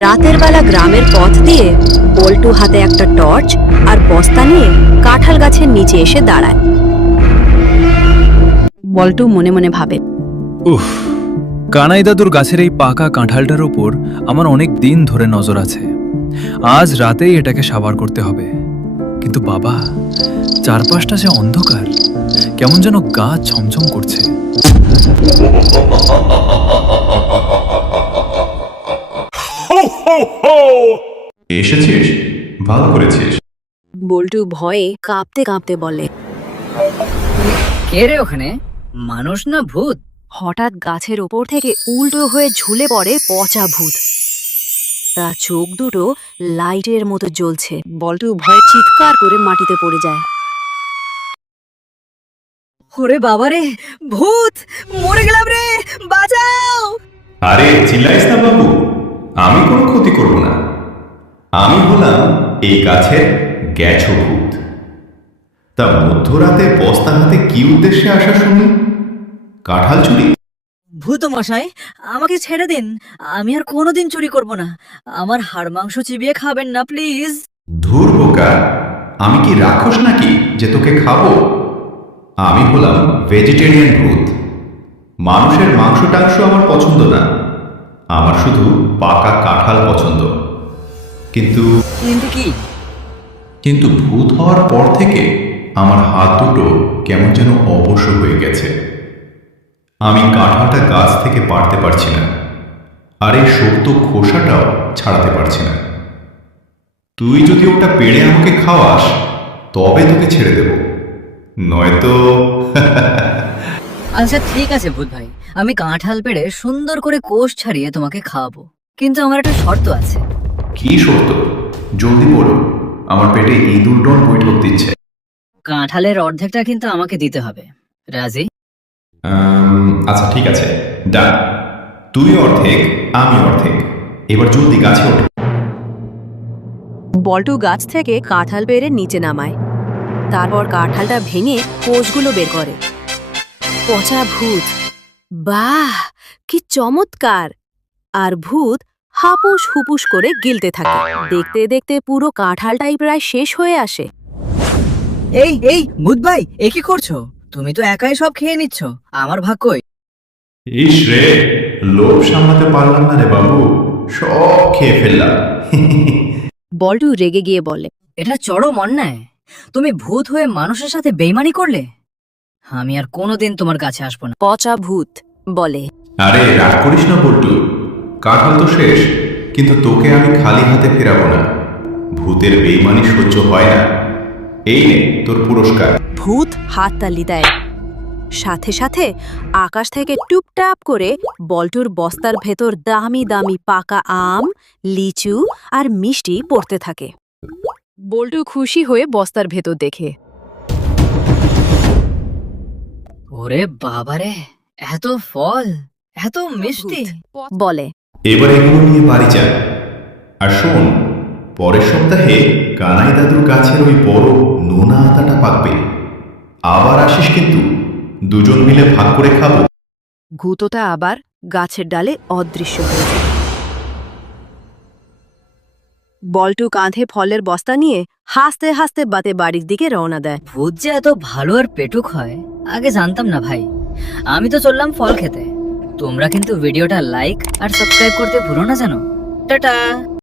রাতের বেলা গ্রামের পথ দিয়ে বল্টু হাতে একটা টর্চ আর বস্তা নিয়ে কাঁঠাল গাছের নিচে এসে দাঁড়ায়। বল্টু মনে মনে ভাবে, উফ, কানাই দাদুর গাছের এই পাকা কাঁঠালটার উপর আমার অনেক দিন ধরে নজর আছে। আজ রাতেই এটাকে সাবার করতে হবে। কিন্তু বাবা, চারপাশটা যে অন্ধকার, কেমন যেন গা ছমছম করছে। এসেছিস, ভালো করেছিস। বল্টু ভয়ে কাঁপতে কাঁপতে বলে। কে রে ওখানে, মানুষ না ভূত? হঠাৎ গাছের ওপর থেকে উল্টো হয়ে ঝুলে পড়ে পচা ভূত। তার চোখ দুটো লাইটের মতো জ্বলছে। বল্টু ভয়ে চিৎকার করে মাটিতে পড়ে যায়। ওরে বাবারে, ভূত! মরে গেলাম রে, বাঁচাও! আরে চিল্লাইস না বাবু, আমি কোনো ক্ষতি করব না। আমি হলাম এই গাছের গ্যাছো ভূত। তা মধ্যরাতে বস্তা হাতে কি উদ্দেশ্যে আসা শুনি? কাঁঠাল চুরি? ভূত মশাই, আমাকে ছেড়ে দিন। আমি আর কোনোদিন চুরি করব না। আমার হাড় মাংস চিবিয়ে খাবেন না প্লিজ। ধুর বোকা, আমি কি রাক্ষস নাকি যে তোকে খাবো? আমি হলাম ভেজিটেরিয়ান ভূত। মানুষের মাংস টাংস আমার পছন্দ না, আমার শুধু পাকা কাঁঠাল পছন্দ। কিন্তু কি? কিন্তু ভূত হওয়ার পর থেকে আমার হাত দুটো কেমন যেন অবশ হয়ে গেছে। আমি কাঁঠালটা গাছ থেকে পারতে পারছি না, আর এই শক্ত খোসাটাও ছাড়াতে পারছি না। তুই যদি ওটা পেড়ে আমাকে খাওয়াস তবে তোকে ছেড়ে দেব, নয়তো আচ্ছা ঠিক আছে ভূত ভাই, আমি কাঁঠাল পেড়ে সুন্দর করে কোষ ছাড়িয়ে তোমাকে খাওয়াবো। কিন্তু আমার একটা শর্ত আছে। কি শর্ত? জলদি বলো, আমার পেটে ইঁদুর ডন বৈঠক দিচ্ছে। কাঁঠালের অর্ধেকটা কিন্তু আমাকে দিতে হবে। রাজি? আচ্ছা ঠিক আছে, ডান। তুই অর্ধেক, আমি অর্ধেক। এবার জলদি গাছে ওঠে। বল্টু গাছ থেকে কাঁঠাল পেড়ে নিচে নামায়। তারপর কাঁঠালটা ভেঙে কোষগুলো বের করে। পচা ভূত! বাহ, কি চমৎকার! আর ভূত হাপুস হুপুস করে গিলতে থাকে। দেখতে দেখতে পুরো কাঁঠালটাই প্রায় শেষ হয়ে আসে। এই এই ভূত ভাই, এ কি করছো? তুমি তো একাই সব খেয়ে নিচ্ছ, আমার ভাগ কই? ইস রে, লোভ সামলাতে পারলাম না রে বাবু, সব খেয়ে ফেললাম। বল্টু রেগে গিয়ে বলে, এটা চরম অন্যায়। তুমি ভূত হয়ে মানুষের সাথে বেইমানি করলে। আমি আর কোনোদিন তোমার কাছে আসবো না। পচা ভূত বলে। আরে রাগ করিস না বল্টু, কাঁঠাল তো শেষ, কিন্তু তোকে আমি খালি হাতে ফেরাবো না। ভূতের বেইমানি সহ্য হয় না। এই নে তোর পুরস্কার। ভূত হাততালি দেয়। সাথে সাথে আকাশ থেকে টুপটাপ করে বল্টুর বস্তার ভেতর দামি দামি পাকা আম, লিচু আর মিষ্টি পড়তে থাকে। বল্টু খুশি হয়ে বস্তার ভেতর দেখে। ওরে বাবারে, এত ফল, এত মিষ্টি! বলে, এবার এগুলো নিয়ে বাড়ি যা। আর শোন, পরের সপ্তাহে কানাই দাদুর গাছের ওই বড় নোনা আতাটা পাকবে। আবার আসিস কিন্তু, দুজন মিলে ভাগ করে খাবো। ভূতটা আবার গাছের ডালে অদৃশ্য হয়ে যায়। বল্টু কাঁধে ফলের বস্তা নিয়ে হাসতে হাসতে বাড়ির দিকে রওনা দেয়। ভূত যে এত ভালো আর পেটুক হয়, আগে জানতাম না ভাই। আমি তো চললাম ফল খেতে। তোমরা কিন্তু ভিডিওটা লাইক আর সাবস্ক্রাইব করতে ভুলো না যেন। টাটা।